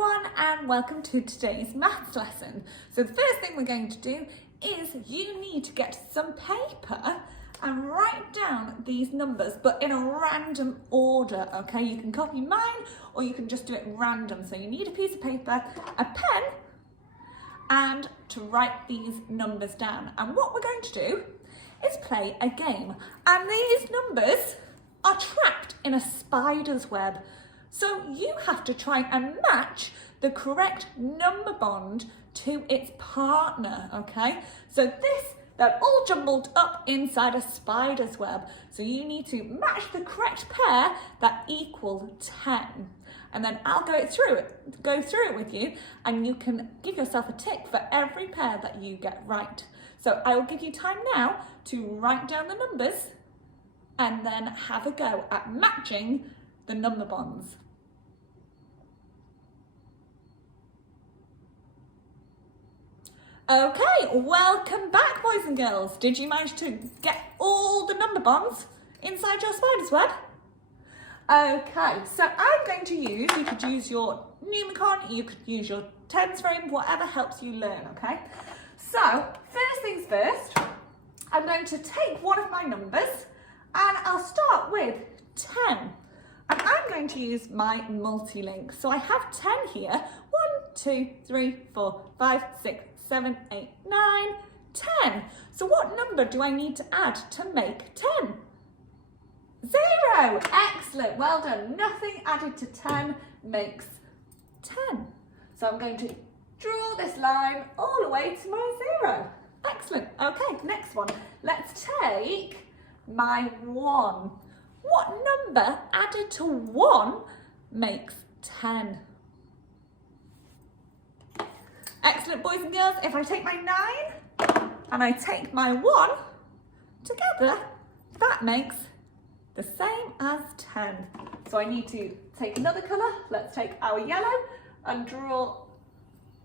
everyone and welcome to today's maths lesson. So the first thing we're going to do is you need to get some paper and write down these numbers, but in a random order, okay? You can copy mine or you can just do it random. So you need a piece of paper, a pen, and to write these numbers down. And what we're going to do is play a game. And these numbers are trapped in a spider's web. So you have to try and match the correct number bond to its partner, okay? So they're all jumbled up inside a spider's web. So you need to match the correct pair that equal 10. And then I'll go through it with you, and you can give yourself a tick for every pair that you get right. So I will give you time now to write down the numbers and then have a go at matching the number bonds. Okay, welcome back, boys and girls. Did you manage to get all the number bonds inside your spider's web? Okay, so I'm going to use, you could use your Numicon, you could use your tens frame, whatever helps you learn, okay? So, first things first, I'm going to take one of my numbers and I'll start with 10. And I'm going to use my multi-link. So I have 10 here. 1, 2, 3, 4, 5, 6, 7, 8, 9, 10. So what number do I need to add to make 10? 0. Excellent. Well done. Nothing added to 10 makes 10. So I'm going to draw this line all the way to my 0. Excellent. Okay, next one. Let's take my 1. What number added to 1 makes 10? Excellent, boys and girls. If I take my 9 and I take my 1 together, that makes the same as 10. So I need to take another colour. Let's take our yellow and draw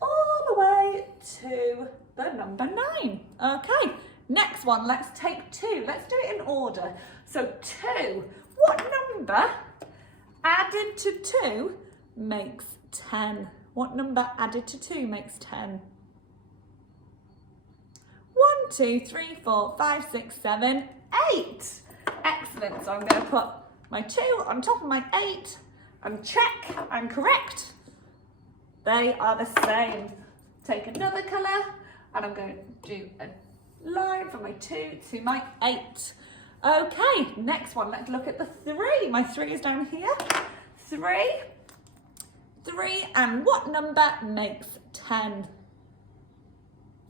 all the way to the number 9. Okay, next one, let's take 2. Let's do it in order. So 2, what number added to 2 makes 10? What number added to 2 makes 10? 1, 2, 3, 4, 5, 6, 7, 8. Excellent. So I'm going to put my 2 on top of my 8 and check I'm correct. They are the same. Take another colour and I'm going to do a line from my 2 to my 8. Okay, next one. Let's look at the 3. My 3 is down here. 3, and what number makes 10?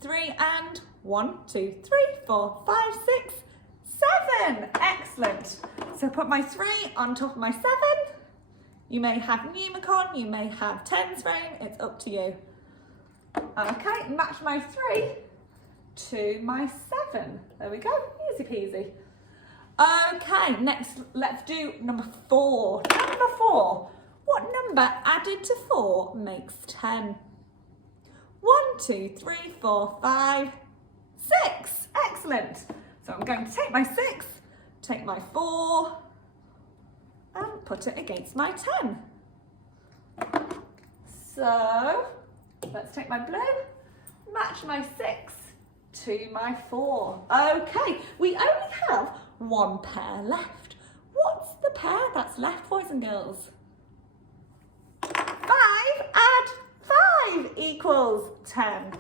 3 and 1, 2, 3, 4, 5, 6, 7. Excellent. So put my 3 on top of my 7. You may have Numicon, you may have tens frame, it's up to you. Okay, match my 3 to my 7. There we go, easy peasy. Okay, next let's do number 4. Number 4, what number added to 4 makes 10? 1, 2, 3, 4, 5, 6. Excellent. So I'm going to take my 6, take my 4, and put it against my 10. So let's take my blue, match my 6 to my 4. Okay, we only have one pair left. What's the pair that's left, boys and girls? 5 add 5 equals 10.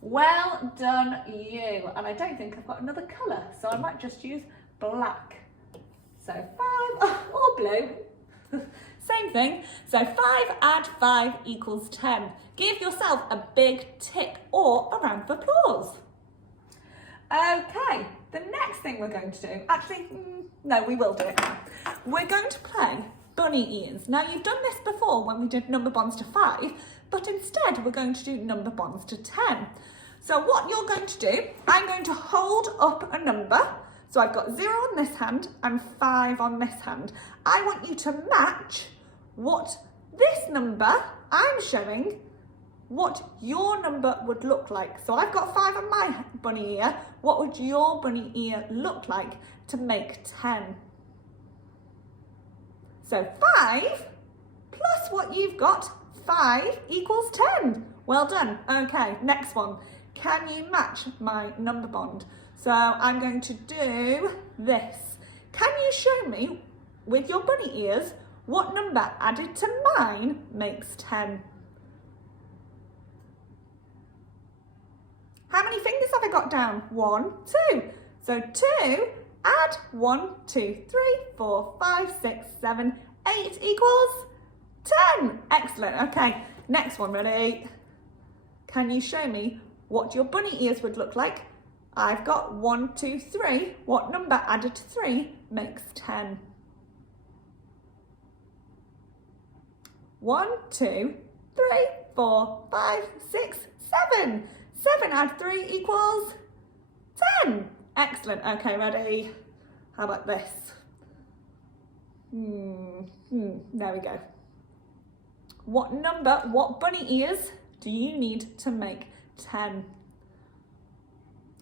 Well done you. And I don't think I've got another colour, so I might just use black. So 5, or blue, same thing. So 5 add 5 equals 10. Give yourself a big tick or a round of applause. Okay, the next thing we're going to do, actually, no, we will do it now. We're going to play bunny ears. Now you've done this before when we did number bonds to 5, but instead we're going to do number bonds to 10. So what you're going to do, I'm going to hold up a number. So I've got 0 on this hand and 5 on this hand. I want you to match what this number I'm showing, what your number would look like. So I've got 5 on my bunny ear. What would your bunny ear look like to make 10? So 5 plus what you've got, 5 equals 10. Well done. Okay, next one. Can you match my number bond? So I'm going to do this. Can you show me with your bunny ears what number added to mine makes 10? How many fingers have I got down? 1, 2. So 2, add 1, 2, 3, 4, 5, 6, 7, 8 equals 10. Excellent. Okay, next one, ready? Can you show me what your bunny ears would look like? I've got 1, 2, 3. What number added to 3 makes 10? 1, 2, 3, 4, 5, 6, 7. 7 add 3 equals 10. Excellent. Okay, ready? How about this? There we go. What bunny ears do you need to make 10?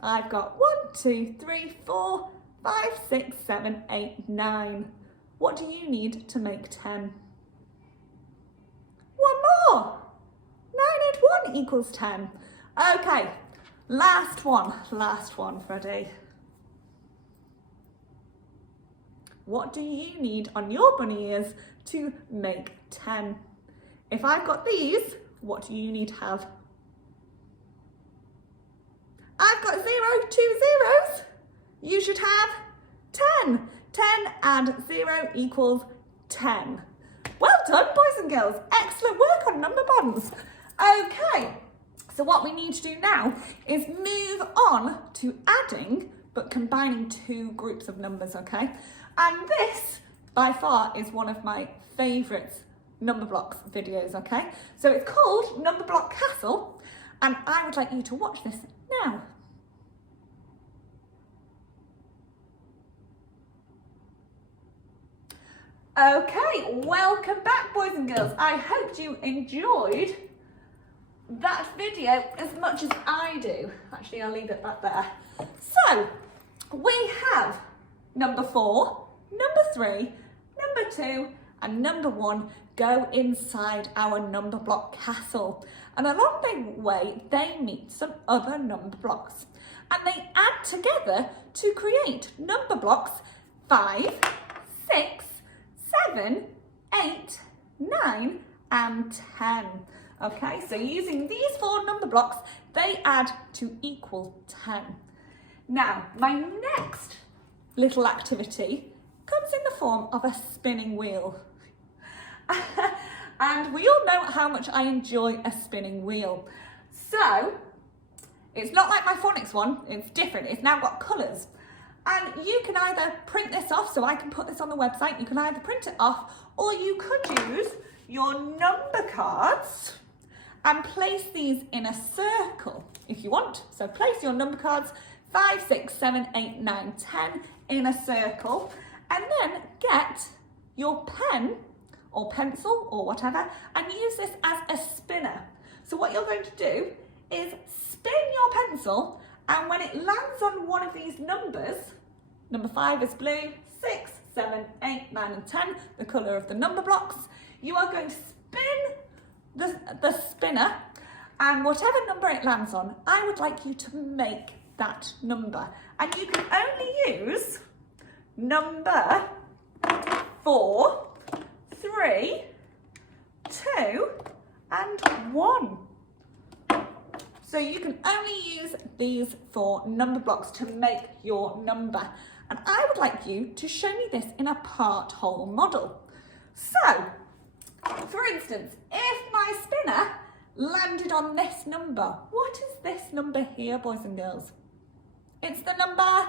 I've got 1, 2, 3, 4, 5, 6, 7, 8, 9. What do you need to make 10? One more. 9 add 1 equals 10. Okay, last one, Freddie. What do you need on your bunny ears to make 10? If I've got these, what do you need to have? I've got 0, 2 zeros. You should have 10. 10 add 0 equals 10. Well done, boys and girls. Excellent work on number bonds. Okay, so what we need to do now is move on to adding, but combining two groups of numbers, okay? And this, by far, is one of my favourite number blocks videos, okay? So it's called Number Block Castle, and I would like you to watch this now. Okay, welcome back, boys and girls. I hope you enjoyed that video as much as I do. Actually, I'll leave it back there. So, we have number 4, number 3, number 2, and number 1 go inside our number block castle. And along the way, they meet some other number blocks. And they add together to create number blocks 5, 6, 7, 8, 9, and 10. Okay, so using these 4 number blocks, they add to equal 10. Now, my next little activity comes in the form of a spinning wheel. And we all know how much I enjoy a spinning wheel. So, it's not like my phonics one, it's different. It's now got colours. And you can either print this off, so I can put this on the website. You can either print it off, or you could use your number cards and place these in a circle if you want. So place your number cards 5, 6, 7, 8, 9, 10 in a circle, and then get your pen or pencil or whatever and use this as a spinner. So what you're going to do is spin your pencil, and when it lands on one of these numbers, number 5 is blue, 6, 7, 8, 9 and 10, the colour of the number blocks, you are going to spin the spinner, and whatever number it lands on, I would like you to make that number. And you can only use number 4, 3, 2 and 1. So you can only use these 4 number blocks to make your number. And I would like you to show me this in a part-whole model. So, for instance, if my spinner landed on this number, what is this number here, boys and girls? It's the number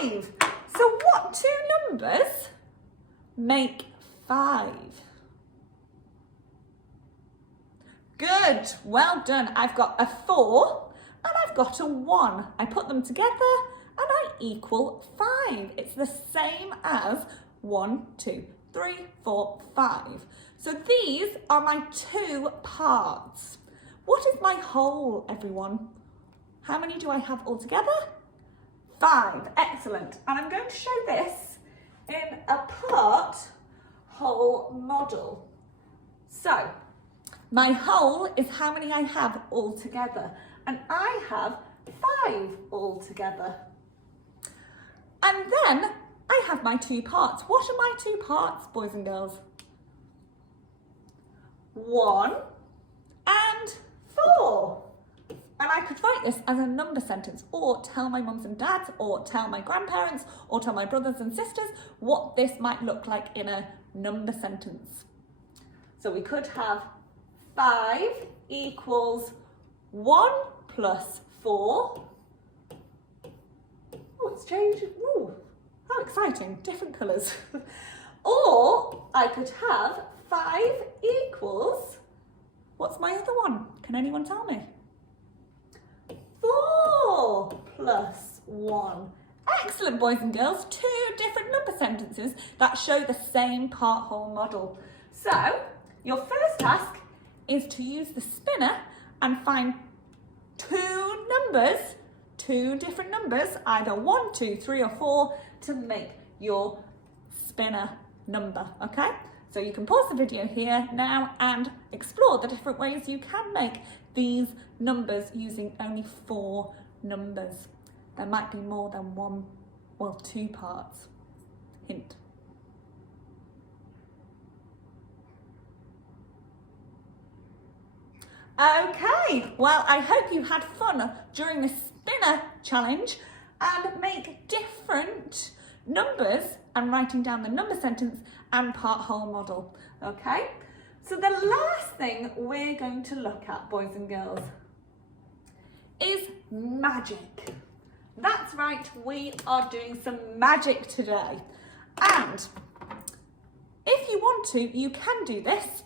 5. So what 2 numbers make 5? Good, well done. I've got a 4 and I've got a 1. I put them together and I equal 5. It's the same as 1, 2, 3, 4, 5. So these are my 2 parts. What is my whole, everyone? How many do I have altogether? 5, excellent. And I'm going to show this in a part-whole model. So, My whole is how many I have all together. And I have 5 all together. And then I have my 2 parts. What are my 2 parts, boys and girls? 1 and 4. And I could write this as a number sentence, or tell my mums and dads, or tell my grandparents, or tell my brothers and sisters what this might look like in a number sentence. So we could have 5 equals 1 plus 4. Oh, it's changed. Ooh, how exciting, different colours. Or I could have 5 equals, what's my other one? Can anyone tell me? 4 plus 1. Excellent, boys and girls. 2 different number sentences that show the same part-whole model. So, your first task is to use the spinner and find 2 numbers, 2 different numbers, either 1, 2, 3 or 4, to make your spinner number, okay? So you can pause the video here now and explore the different ways you can make these numbers using only 4 numbers. There might be more than 1 or 2 parts. Hint. Okay, well, I hope you had fun during the spinner challenge and make different numbers and writing down the number sentence and part-whole model, okay? So the last thing we're going to look at, boys and girls, is magic. That's right, we are doing some magic today. And if you want to, you can do this.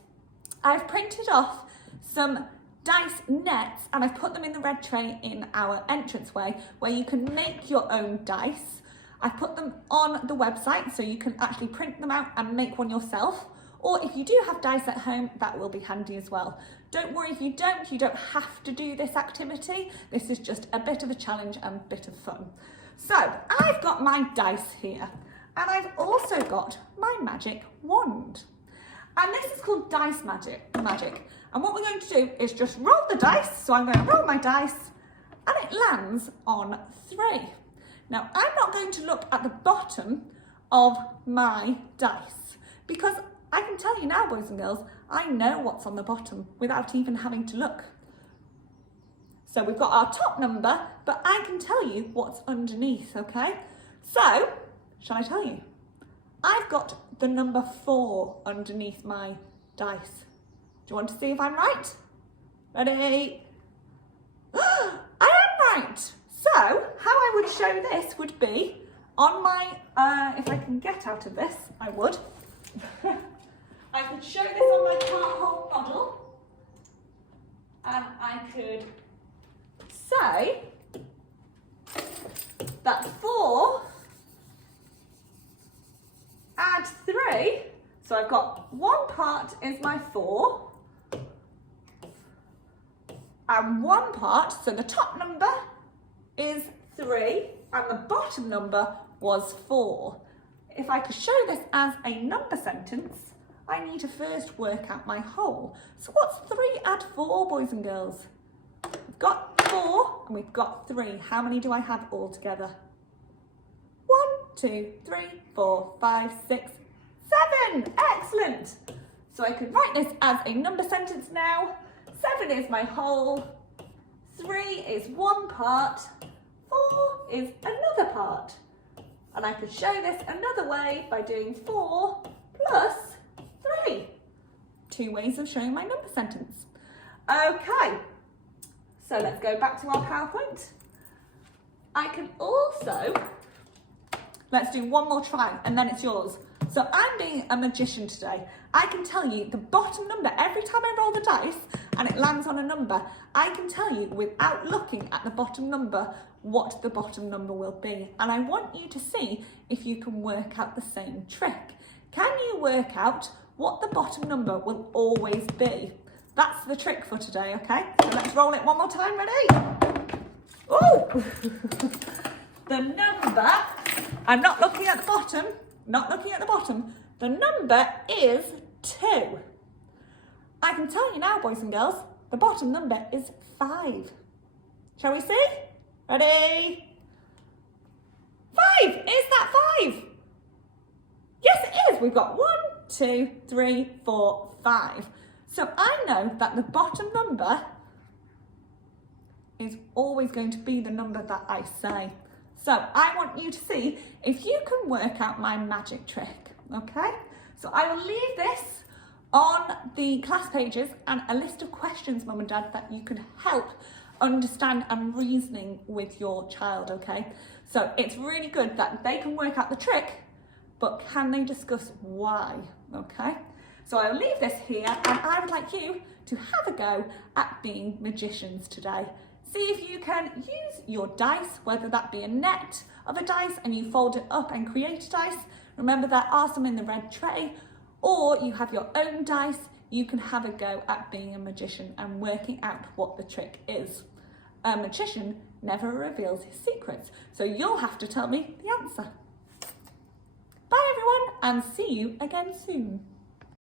I've printed off some dice nets and I've put them in the red tray in our entranceway where you can make your own dice. I've put them on the website so you can actually print them out and make one yourself. Or if you do have dice at home, that will be handy as well. Don't worry if you don't have to do this activity. This is just a bit of a challenge and a bit of fun. So I've got my dice here and I've also got my magic wand. And this is called dice magic. And what we're going to do is just roll the dice. So I'm going to roll my dice and it lands on 3. Now I'm not going to look at the bottom of my dice because I can tell you now, boys and girls, I know what's on the bottom without even having to look. So we've got our top number, but I can tell you what's underneath, okay? So, shall I tell you? I've got the number 4 underneath my dice. Do you want to see if I'm right? Ready? I am right. So, how I would show this would be on my, if I can get out of this, I would. I could show this on my part-whole model and I could say that 4 add 3, so I've got 1 part is my 4 and 1 part, so the top number is 3 and the bottom number was 4. If I could show this as a number sentence, I need to first work out my whole. So what's 3 add 4, boys and girls? We've got 4 and we've got 3. How many do I have all together? 1, 2, 3, 4, 5, 6, 7. Excellent. So I could write this as a number sentence now. 7 is my whole. 3 is 1 part. 4 is another part. And I could show this another way by doing 4 plus 3. 2 ways of showing my number sentence. Okay, so let's go back to our PowerPoint. I can also, let's do one more try and then it's yours. So I'm being a magician today. I can tell you the bottom number every time I roll the dice and it lands on a number. I can tell you without looking at the bottom number what the bottom number will be. And I want you to see if you can work out the same trick. Can you work out what the bottom number will always be? That's the trick for today, okay? So let's roll it one more time, ready? Ooh! The number, I'm not looking at the bottom, the number is 2. I can tell you now, boys and girls, the bottom number is 5. Shall we see? Ready? 5! Is that 5? Yes, it is. We've got 1, 2, 3, 4, 5. So I know that the bottom number is always going to be the number that I say. So I want you to see if you can work out my magic trick, okay? So I will leave this on the class pages and a list of questions, Mum and Dad, that you can help understand and reasoning with your child, okay? So it's really good that they can work out the trick, but can they discuss why, okay? So I'll leave this here, and I would like you to have a go at being magicians today. See if you can use your dice, whether that be a net of a dice and you fold it up and create a dice. Remember, there are some in the red tray, or you have your own dice. You can have a go at being a magician and working out what the trick is. A magician never reveals his secrets, so you'll have to tell me the answer. Bye everyone, and see you again soon.